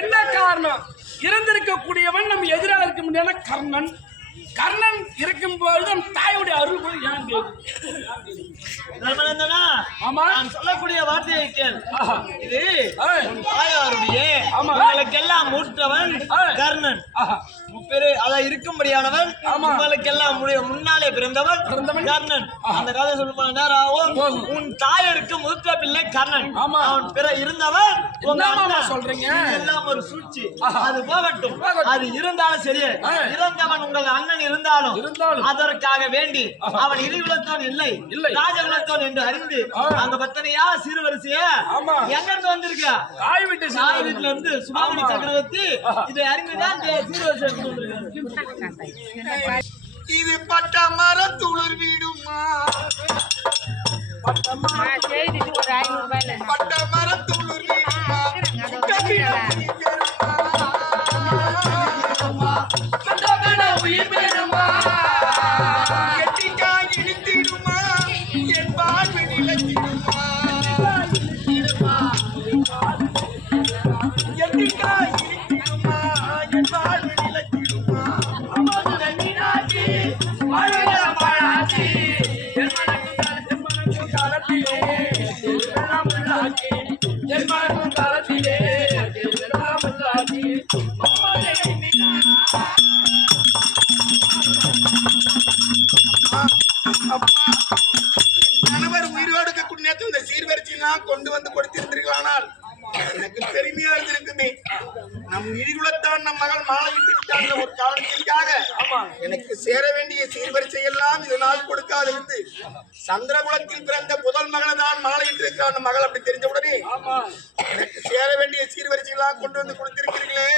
என்ன காரணம்? இறந்திருக்கக்கூடியவன் நம் எதிராக இருக்க முடியாத கர்ணன். கர்ணன் இருக்கும்போது நம் தாயுடைய அருள் கூட ஏன் நான் சொல்லக்கூடிய வார்த்தையை கேள். இது தாயாருடைய உங்களுக்கெல்லாம் மூற்றவன் கர்ணன். அதை இருக்கும்படியானவன் உங்களுக்கெல்லாம் முன்னாலே பிறந்தவன் கர்ணன். அந்த கதை சொல்ல நேரம் ஆகும். உன் தாயருக்கு மூத்த பிள்ளை கர்ணன். அவன் பிற இருந்தவன் சொல்றீங்க எல்லாம் ஒரு சூழ்ச்சி. அது போகட்டும். அது இருந்தாலும் சரி, இறந்தவன் உங்கள் அண்ணன் இருந்தாலும் அதற்காக வேண்டி அவன் இறைகுலத்தோன் இல்லை ராஜகுலத்தோன் என்று அறிந்து அந்த பத்தனையா சீர்வரிசைய எங்கிருந்து வந்திருக்க? தாய் வீட்டுல இருந்து சுமாமணி சக்கரவர்த்தி இதை அறிந்துதான் சீர்வரிசை எடுத்து வந்திருக்காங்க. இது பட்ட மரம் துளிர் வீடுமா? பட்ட மரம் துளிர் வீடுமா? உயிர் பெறுமா? எட்டிக்காய் இழுத்திடுமா? என் வாழ்வு நிலத்திடுமா? எட்டிக்காய் இழுத்திடுமா? என் வாழ்வு நிலத்திடுமா? மீனாட்சி கணவர் உயிரோடு நேற்று இந்த சீர்வரிசையெல்லாம் கொண்டு வந்து கொடுத்திருந்தீர்களானால் எனக்கு பெருமையா இருந்திருக்குமே. நம் இழிகுலத்தான் நம் மகள் மாலையிட்டு விட்டாங்க ஒரு காரணத்திற்காக எனக்கு சேர வேண்டிய சீர்வரிசை எல்லாம் இதனால் கொடுக்காதிருந்து சந்திரகுலத்தில் பிறந்த முதல் மகளை தான் மாலையிட்டு இருக்கிற மகள் அப்படி தெரிஞ்ச உடனே எனக்கு சேர வேண்டிய சீர்வரிசை எல்லாம் கொண்டு வந்து கொடுத்திருக்கிறீர்களே.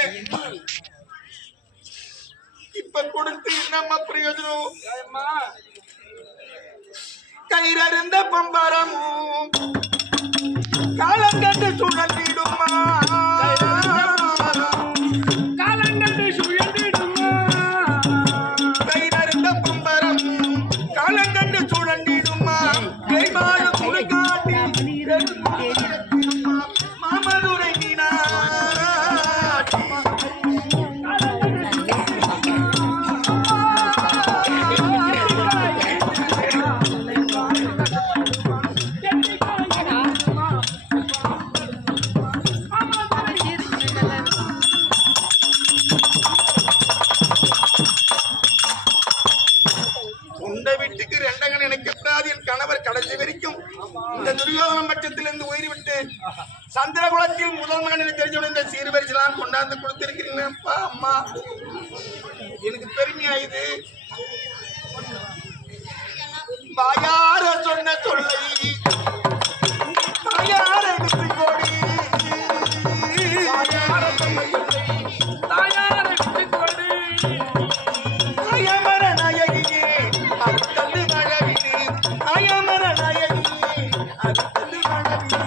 இப்ப கொடுத்து என்னம்மா பிரயோஜனம்? கயிறறிந்த பம்பரமும் காலம் கண்டு சுழந்திடுமா? காலங்கண்டு சுழந்திடுமா? கயிறறிந்த பம்பரமும் காலம் கண்டு சுழந்திடுமா? கைமாறு குளிக்காட்டி மாமதுரை மீனா சந்திரகுலத்தில் முதல் மகன் தெரிஞ்ச இந்த சீர்வரிசெல்லாம் கொண்டாந்து கொடுத்திருக்கிறீங்கப்பா. அம்மா எனக்கு பெருமையாயுது. பாயார சொன்ன சொல்லை தாயார எடுத்து கோடி அயமர நாயகியே அத்தந்து மழவிடு அயமர நாயகியே அத்தந்து மழவிடு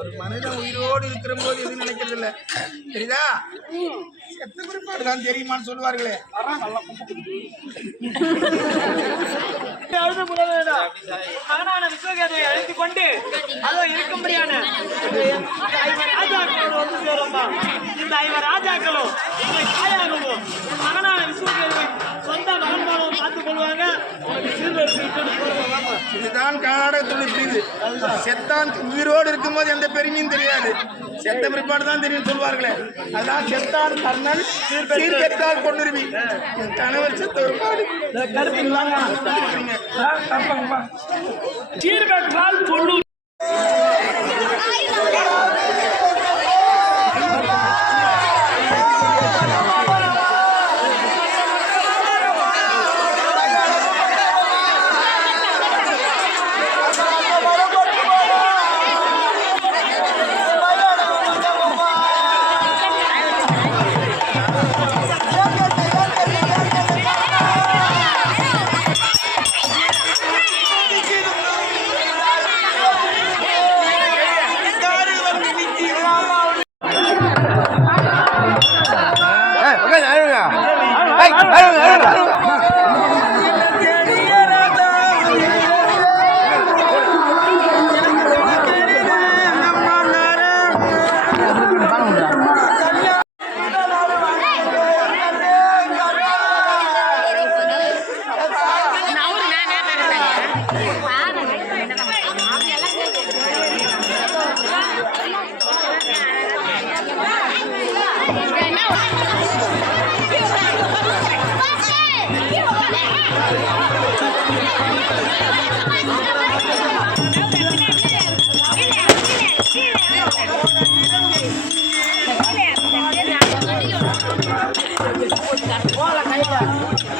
ஒரு மனிதன் உயிரோடு இருக்கிற போது எதுவும் நினைக்கிறது இல்ல, தெரியுதா? செத்த குறிப்பாடுதான் தெரியுமான்னு சொல்லுவார்களே. மகனான விஸ்வகேதையை அழைத்துக் கொண்டு அதோ இருக்கும்படியான இந்த 5 ராஜாக்களும் தாயாகவும் மகனான விஸ்வகேதை சொந்த மகன் பார்த்துக் கொள்வாங்க. இதுதான் கர்நாடகத்துடைய பிரிவு. செத்தான் உயிரோடு இருக்கும்போது எந்த பெருமையும் தெரியாது, செத்த பிற்பாடு தான் தெரியும் சொல்வார்களே. அதான் செத்தான் கர்ணன் சீர்கெட்டால் கொண்டுருவி. என் கணவர் செத்த பிற்பாடு சீர்கற்றால் பொண்ணு Bola,